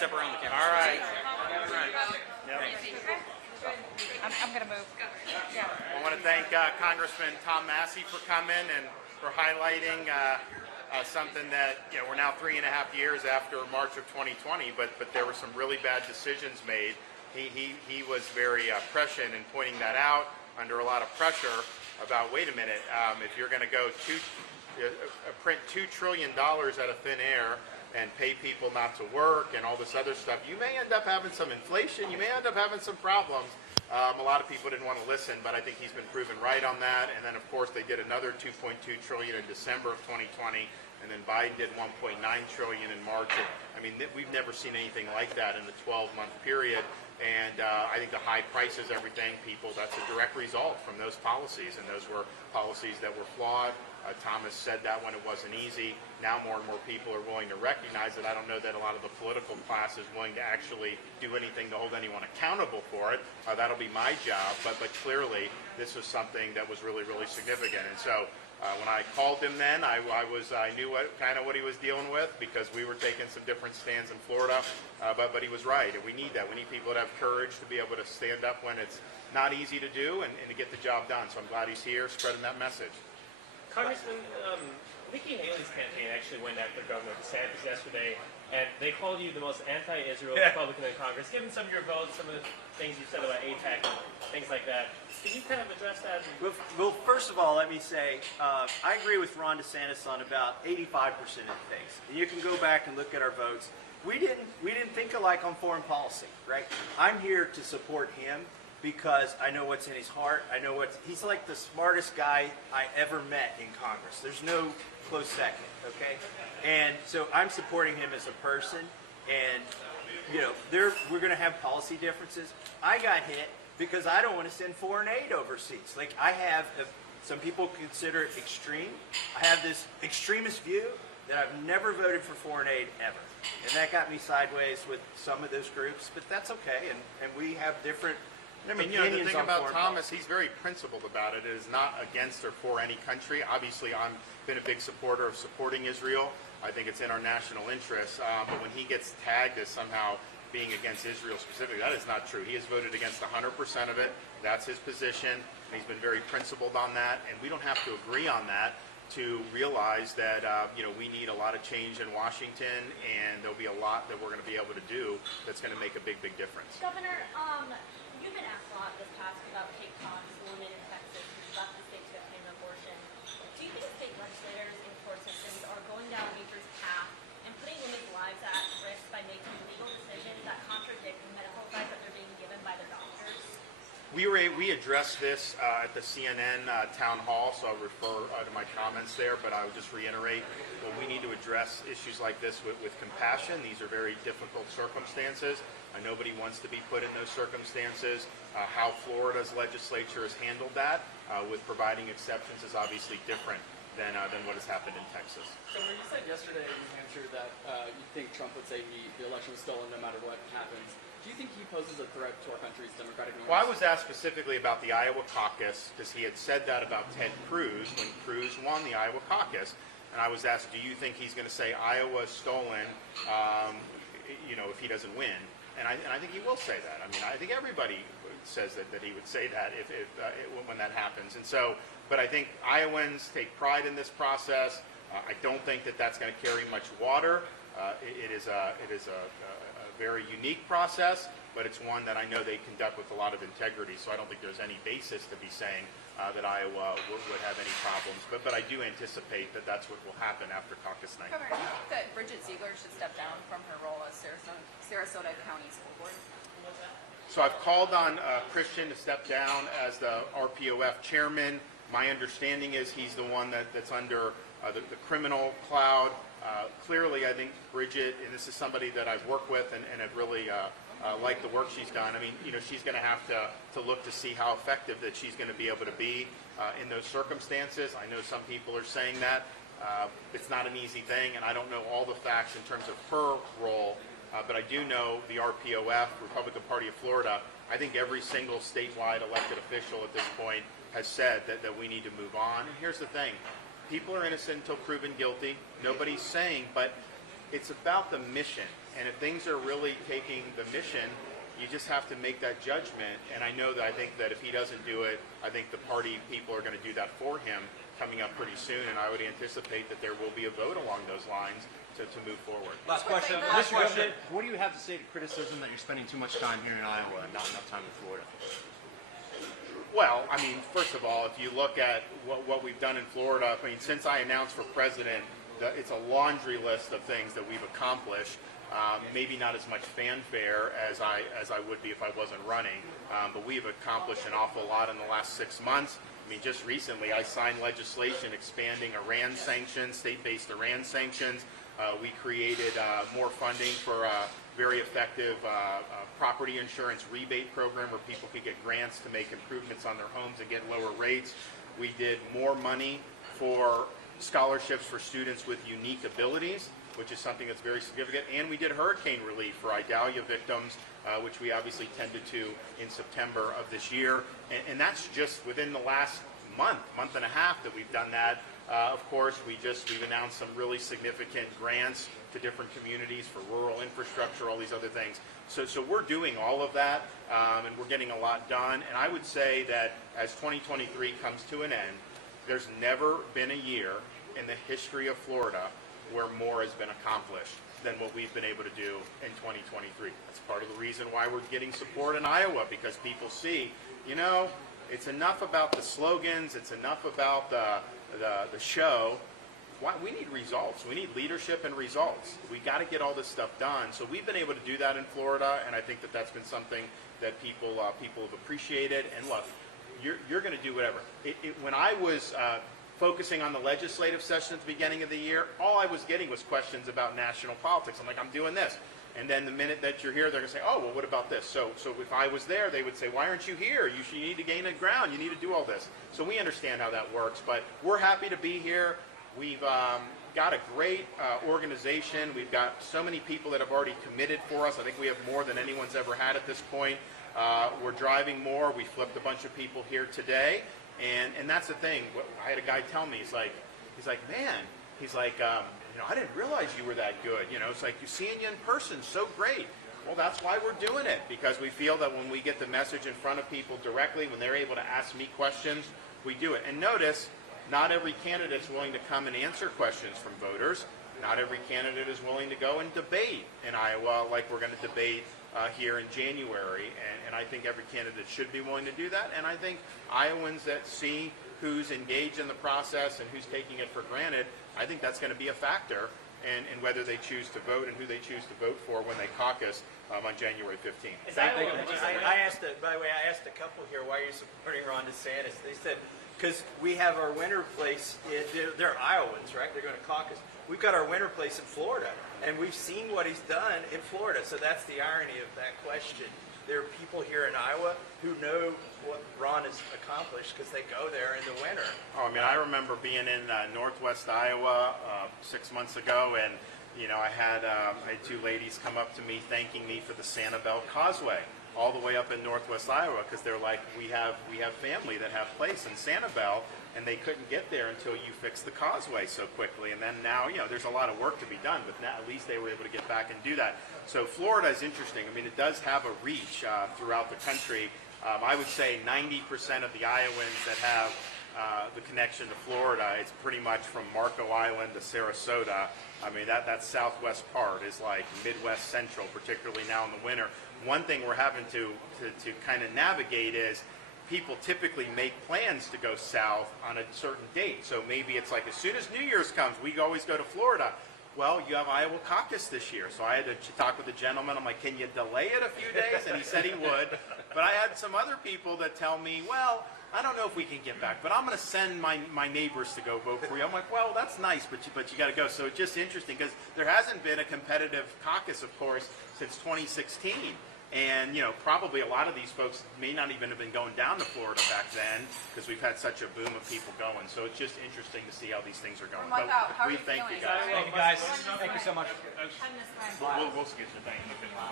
step around the camera. All right. Yep. I'm going to move. Yeah. I want to thank Congressman Tom Massie for coming and for highlighting something that, we're now 3.5 years after March of 2020, but there were some really bad decisions made. He was very prescient in pointing that out under a lot of pressure about, wait a minute, if you're going to go print $2 trillion out of thin air and pay people not to work and all this other stuff, you may end up having some inflation, you may end up having some problems. A lot of people didn't want to listen, but I think he's been proven right on that. And then, of course, they did another $2.2 trillion in December of 2020, and then Biden did $1.9 trillion in March. We've never seen anything like that in the 12-month period. And I think the high prices, everything, that's a direct result from those policies, and those were policies that were flawed. Thomas said that when it wasn't easy. Now more and more people are willing to recognize it. I don't know that a lot of the political class is willing to actually do anything to hold anyone accountable for it. That'll be my job, but clearly this was something that was really, really significant. And so when I called him then, I knew what he was dealing with, because we were taking some different stands in Florida, but he was right, and we need that. We need people that have courage to be able to stand up when it's not easy to do and to get the job done. So I'm glad he's here spreading that message. Congressman, Nikki Haley's campaign actually went after Governor DeSantis yesterday, and they called you the most anti-Israel Republican in Congress, given some of your votes, some of the things you said about AIPAC, things like that. Can you kind of address that? Well, first of all, let me say, I agree with Ron DeSantis on about 85% of things. And you can go back and look at our votes. We didn't think alike on foreign policy, right? I'm here to support him because I know what's in his heart. He's like the smartest guy I ever met in Congress. There's no close second, okay? And so I'm supporting him as a person, and we're going to have policy differences. I got hit because I don't want to send foreign aid overseas. Like, I have, some people consider it extreme. I have this extremist view that I've never voted for foreign aid ever. And that got me sideways with some of those groups, but that's okay, and we have different the thing about Thomas, he's very principled about it. It is not against or for any country. Obviously, I've been a big supporter of supporting Israel. I think it's in our national interest. But when he gets tagged as somehow being against Israel specifically, that is not true. He has voted against 100% of it. That's his position. And he's been very principled on that. And we don't have to agree on that to realize that we need a lot of change in Washington, and there'll be a lot that we're going to be able to do that's going to make a big, big difference. Governor, you've been asked a lot this past about Cape Cod, women in Texas, who left the state to obtain an abortion. Do you think state legislators in court systems are going down Ziegler's path and putting women's lives at risk by making legal decisions that contradict the medical advice that they're being given by the doctors? We addressed this at the CNN town hall, so I'll refer to my comments there, but I would just reiterate that we need to address issues like this with compassion. These are very difficult circumstances. Nobody wants to be put in those circumstances. How Florida's legislature has handled that with providing exceptions is obviously different than what has happened in Texas. So when you said yesterday in New Hampshire that you think Trump would say the election was stolen no matter what happens, do you think he poses a threat to our country's democratic norms? Well, I was asked specifically about the Iowa caucus because he had said that about Ted Cruz when Cruz won the Iowa caucus. And I was asked, do you think he's going to say Iowa is stolen, if he doesn't win? And I think he will say that. I think everybody says that he would say that when that happens. And so, but I think Iowans take pride in this process. I don't think that that's going to carry much water. It is a very unique process, but it's one that I know they conduct with a lot of integrity. So I don't think there's any basis to be saying that Iowa would have any problems. But I do anticipate that that's what will happen after caucus night. Governor, do you think that Bridget Ziegler should step down from her role as Sarasota County School Board? So I've called on Christian to step down as the RPOF chairman. My understanding is he's the one that's under the criminal cloud. Clearly, I think Bridget, and this is somebody that I've worked with and have really liked the work she's done. She's going to have to look to see how effective that she's going to be able to be in those circumstances. I know some people are saying that. It's not an easy thing, and I don't know all the facts in terms of her role, but I do know the RPOF, Republican Party of Florida. I think every single statewide elected official at this point has said that we need to move on. And here's the thing. People are innocent until proven guilty. Nobody's saying, but It's about the mission. And if things are really taking the mission, you just have to make that judgment. And I know that I think that if he doesn't do it, I think the party people are going to do that for him coming up pretty soon. And I would anticipate that there will be a vote along those lines to move forward. Last question. Last Mr. Governor, what do you have to say to criticism that you're spending too much time here in Iowa and not enough time in Florida? Well, I mean, first of all, if you look at what we've done in Florida, I mean, since I announced for president, it's a laundry list of things that we've accomplished. Maybe not as much fanfare as I would be if I wasn't running, but we've accomplished an awful lot in the last 6 months. I mean, just recently I signed legislation expanding Iran sanctions, state-based Iran sanctions. We created more funding for a very effective property insurance rebate program where people could get grants to make improvements on their homes and get lower rates. We did more money for scholarships for students with unique abilities, which is something that's very significant. And we did hurricane relief for Idalia victims, which we obviously tended to in September of this year. And that's just within the last month and a half that we've done that. Of course, we've announced some really significant grants to different communities for rural infrastructure, all these other things. So we're doing all of that, and we're getting a lot done. And I would say that as 2023 comes to an end, there's never been a year in the history of Florida where more has been accomplished than what we've been able to do in 2023. That's part of the reason why we're getting support in Iowa, because people see, you know, it's enough about the slogans, it's enough about the show. We need results. We need leadership and results. We got to get all this stuff done. So we've been able to do that in Florida, and I think that that's been something that people have appreciated. And look, you're going to do whatever. When I was focusing on the legislative session at the beginning of the year, all I was getting was questions about national politics. I'm like, I'm doing this. And then the minute that you're here, they're going to say, oh, well, what about this? So if I was there, they would say, why aren't you here? You need to gain the ground. You need to do all this. So we understand how that works. But we're happy to be here. We've got a great organization. We've got so many people that have already committed for us. I think we have more than anyone's ever had at this point. We're driving more. We flipped a bunch of people here today. And that's the thing. I had a guy tell me, he's like, man, I didn't realize you were that good. It's like, seeing you in person, so great. Well, that's why we're doing it, because we feel that when we get the message in front of people directly, when they're able to ask me questions, we do it. And notice, not every candidate is willing to come and answer questions from voters. Not every candidate is willing to go and debate in Iowa like we're going to debate here in January. And I think every candidate should be willing to do that. And I think Iowans that see who's engaged in the process and who's taking it for granted, I think that's going to be a factor in whether they choose to vote and who they choose to vote for when they caucus on January 15th. I asked, by the way, I asked a couple here, why are you supporting Ron DeSantis? They said, because we have our winter place, they're Iowans, right? They're going to caucus. We've got our winter place in Florida, and we've seen what he's done in Florida. So that's the irony of that question. There are people here in Iowa who know what Ron has accomplished because they go there in the winter. Oh, I mean, I remember being in northwest Iowa 6 months ago, and I had two ladies come up to me thanking me for the Sanibel Causeway all the way up in northwest Iowa, because they're like, we have family that have place in Sanibel, and they couldn't get there until you fixed the causeway so quickly. And then now, there's a lot of work to be done, but now at least they were able to get back and do that. So Florida is interesting. I mean, it does have a reach throughout the country. I would say 90% of the Iowans that have the connection to Florida, it's pretty much from Marco Island to Sarasota. I mean, that southwest part is like Midwest Central, particularly now in the winter. One thing we're having to kind of navigate is people typically make plans to go south on a certain date. So maybe it's like as soon as New Year's comes, we always go to Florida. Well, you have Iowa caucus this year. So I had to talk with the gentleman. I'm like, can you delay it a few days? And he said he would. But I had some other people that tell me, well, I don't know if we can get back, but I'm going to send my neighbors to go vote for you. I'm like, well, that's nice, but you got to go. So it's just interesting because there hasn't been a competitive caucus, of course, since 2016. And, probably a lot of these folks may not even have been going down to Florida back then because we've had such a boom of people going. So it's just interesting to see how these things are going. How are you Thank you feeling? guys. Thank you, guys. Thank you so much. I'm this time. We'll get you. Thank you.